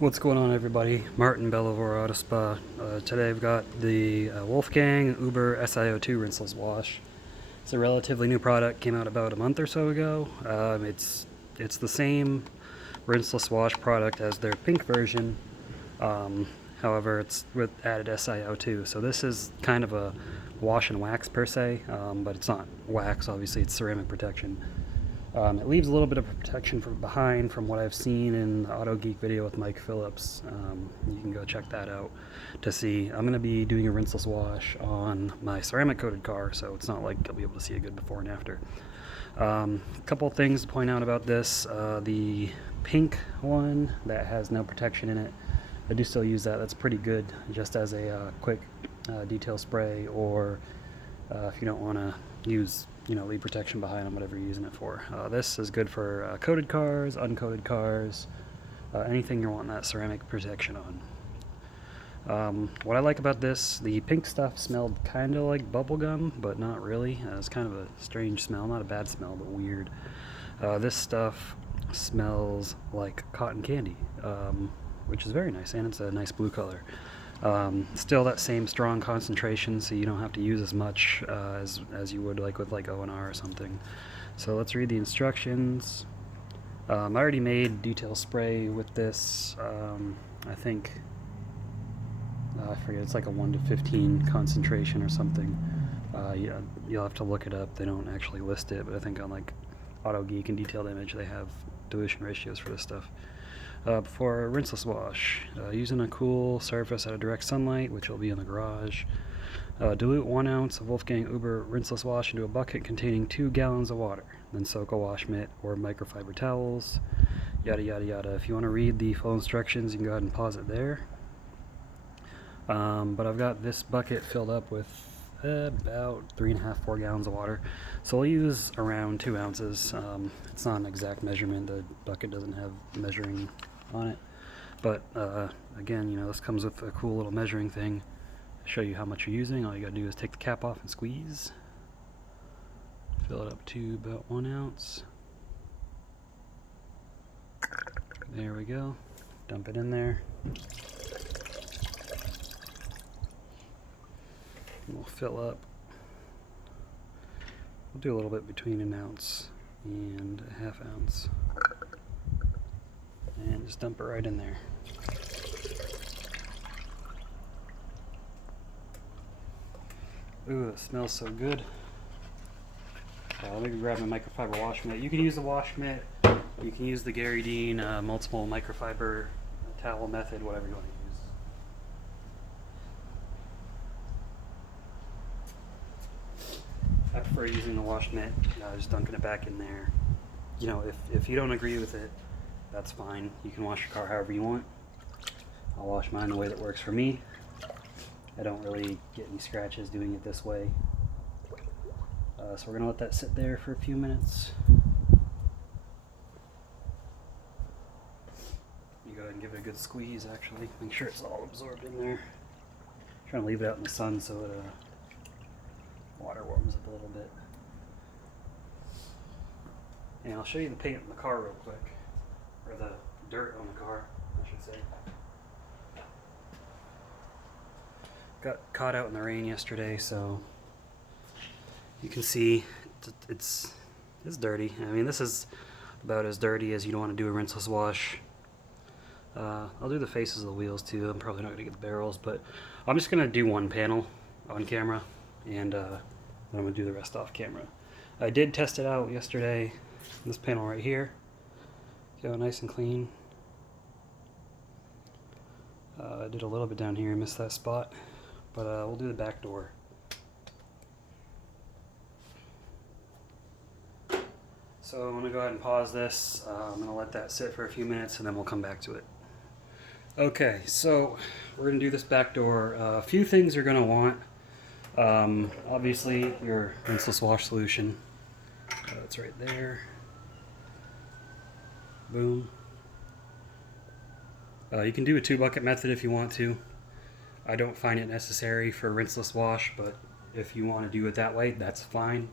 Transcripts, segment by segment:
What's going on, everybody? Martin Bellavore Auto Spa. Today I've got the Wolfgang Über SiO2 Rinseless Wash. It's a relatively new product, came out about a month or so ago. It's the same rinseless wash product as their pink version. However, it's with added SiO2. So this is kind of a wash and wax per se, but it's not wax, obviously it's ceramic protection. It leaves a little bit of protection from behind from what I've seen in the Auto Geek video with Mike Phillips. You can go check that out to see. I'm going to be doing a rinseless wash on my ceramic coated car, so it's not like you'll be able to see a good before and after. A couple things to point out about this. The pink one that has no protection in it, I do still use that. That's pretty good just as a quick detail spray, or if you don't want to use lead protection behind them, whatever you're using it for. This is good for coated cars, uncoated cars, anything you're wanting that ceramic protection on. What I like about this, the pink stuff smelled kind of like bubblegum, but not really. It's kind of a strange smell, not a bad smell, but weird. This stuff smells like cotton candy, which is very nice, and it's a nice blue color. Still that same strong concentration, so you don't have to use as much as you would like with like O&R or something. So let's read the instructions. I already made detail spray with this. I think I forget, it's like a 1 to 15 concentration or something. You'll have to look it up. They don't actually list it, but I think on like Auto Geek and Detailed Image they have dilution ratios for this stuff. For a rinseless wash, using a cool surface out of direct sunlight, which will be in the garage. Dilute 1 ounce of Wolfgang Über rinseless wash into a bucket containing 2 gallons of water. Then soak a wash mitt or microfiber towels. Yada yada yada. If you want to read the full instructions, you can go ahead and pause it there. But I've got this bucket filled up with about 3.5–4 gallons of water, so I'll use around 2 ounces. It's not an exact measurement, the bucket doesn't have measuring on it, but again, this comes with a cool little measuring thing to show you how much you're using. All you gotta do is take the cap off and squeeze, fill it up to about 1 ounce. There we go. Dump it in there. We'll fill up. We'll do a little bit between 1 ounce and a 1/2 ounce, and just dump it right in there. Ooh, it smells so good. Let me grab my microfiber wash mitt. You can use the wash mitt, you can use the Gary Dean multiple microfiber towel method, whatever you want to use. I prefer using the wash mitt, just dunking it back in there. If you don't agree with it, that's fine. You can wash your car however you want. I'll wash mine the way that works for me. I don't really get any scratches doing it this way. So we're going to let that sit there for a few minutes. You go ahead and give it a good squeeze, actually. Make sure it's all absorbed in there. I'm trying to leave it out in the sun so it water warms up a little bit. And I'll show you the paint on the car real quick, or the dirt on the car, I should say. Got caught out in the rain yesterday, so you can see it's dirty. I mean, this is about as dirty as you'd want to do a rinseless wash. I'll do the faces of the wheels too. I'm probably not going to get the barrels, but I'm just going to do one panel on camera, and then I'm going to do the rest off camera. I did test it out yesterday. This panel right here, go nice and clean. I did a little bit down here, missed that spot, but we'll do the back door. So I'm going to go ahead and pause this. I'm going to let that sit for a few minutes, and then we'll come back to it. Okay, so we're going to do this back door. A few things you're going to want. Obviously your rinseless wash solution. It's right there. Boom. You can do a 2-bucket method if you want to. I don't find it necessary for rinseless wash, but if you want to do it that way, that's fine.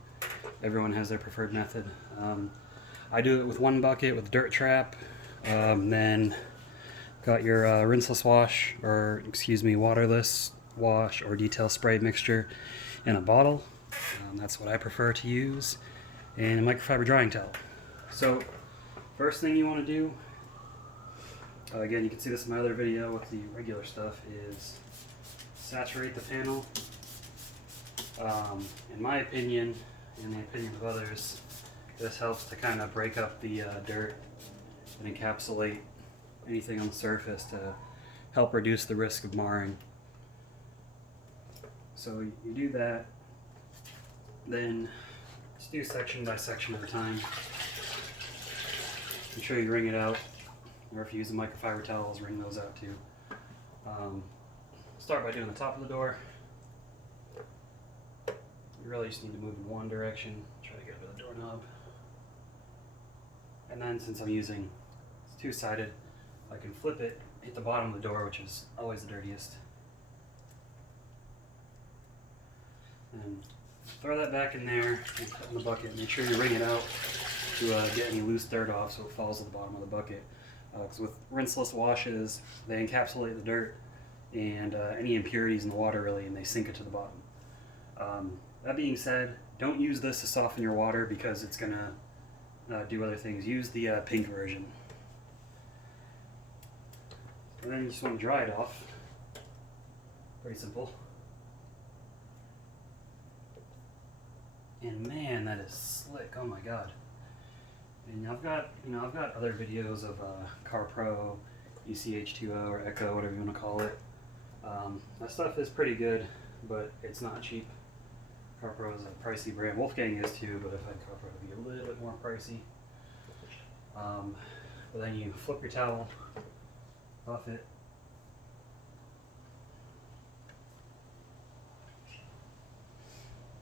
Everyone has their preferred method. I do it with 1 bucket with dirt trap, then Got your rinseless wash, or excuse me, waterless wash or detail spray mixture in a bottle. That's what I prefer to use, and a microfiber drying towel. So first thing you want to do, again, you can see this in my other video with the regular stuff, is saturate the panel. In my opinion, in the opinion of others, this helps to kind of break up the dirt and encapsulate anything on the surface to help reduce the risk of marring. So you do that, then just do section by section at a time. Make sure you wring it out, or if you use the microfiber towels, wring those out too. Start by doing the top of the door. You really just need to move in one direction, try to get over the doorknob. And then since I'm using, it's two-sided, I can flip it, hit the bottom of the door, which is always the dirtiest. And throw that back in there and put it in the bucket. Make sure you wring it out to get any loose dirt off so it falls to the bottom of the bucket. Because with rinseless washes, they encapsulate the dirt and any impurities in the water really, and they sink it to the bottom. That being said, don't use this to soften your water because it's going to do other things. Use the pink version. And then you just want to dry it off. Pretty simple. And man, that is slick. Oh my god. And I've got other videos of CarPro, ECH2O, or Echo, whatever you want to call it. That stuff is pretty good, but it's not cheap. CarPro is a pricey brand. Wolfgang is too, but I find CarPro to be a little bit more pricey. But then you flip your towel off it.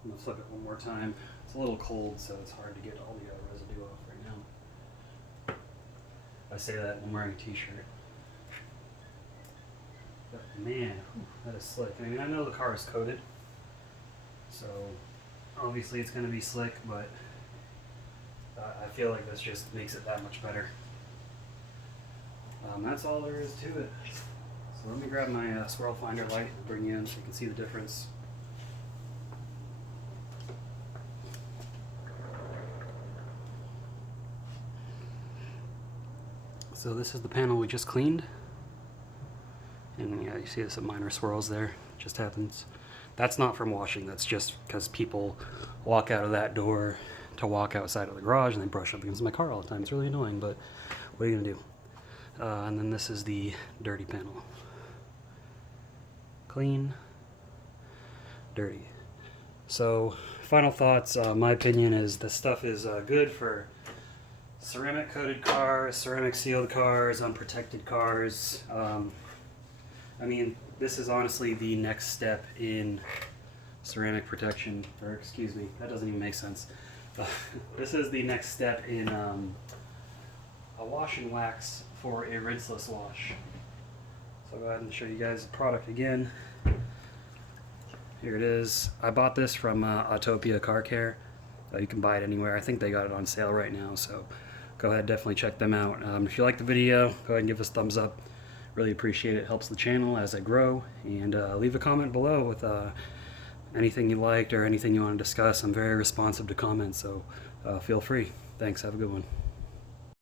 I'm going to flip it one more time. It's a little cold, so it's hard to get all the residue off right now. I say that when I'm wearing a t-shirt. But man, that is slick. I mean, I know the car is coated, so obviously it's going to be slick, but I feel like this just makes it that much better. That's all there is to it. So let me grab my swirl finder light and bring you in so you can see the difference. So this is the panel we just cleaned, and yeah, you see some minor swirls there. It just happens. That's not from washing, that's just because people walk out of that door to walk outside of the garage and they brush up against my car all the time. It's really annoying, but what are you gonna do? And then this is the dirty panel. Clean, dirty. So final thoughts, my opinion is this stuff is good for ceramic coated cars, ceramic sealed cars, unprotected cars. I mean, this is honestly the next step in ceramic protection, or excuse me, that doesn't even make sense. This is the next step in a wash and wax for a rinseless wash. So I'll go ahead and show you guys the product again. Here it is. I bought this from Autopia Car Care. You can buy it anywhere. I think they got it on sale right now, so go ahead, definitely check them out. If you like the video, go ahead and give us a thumbs up. Really appreciate it. It helps the channel as I grow. And leave a comment below with anything you liked or anything you want to discuss. I'm very responsive to comments, so feel free. Thanks. Have a good one.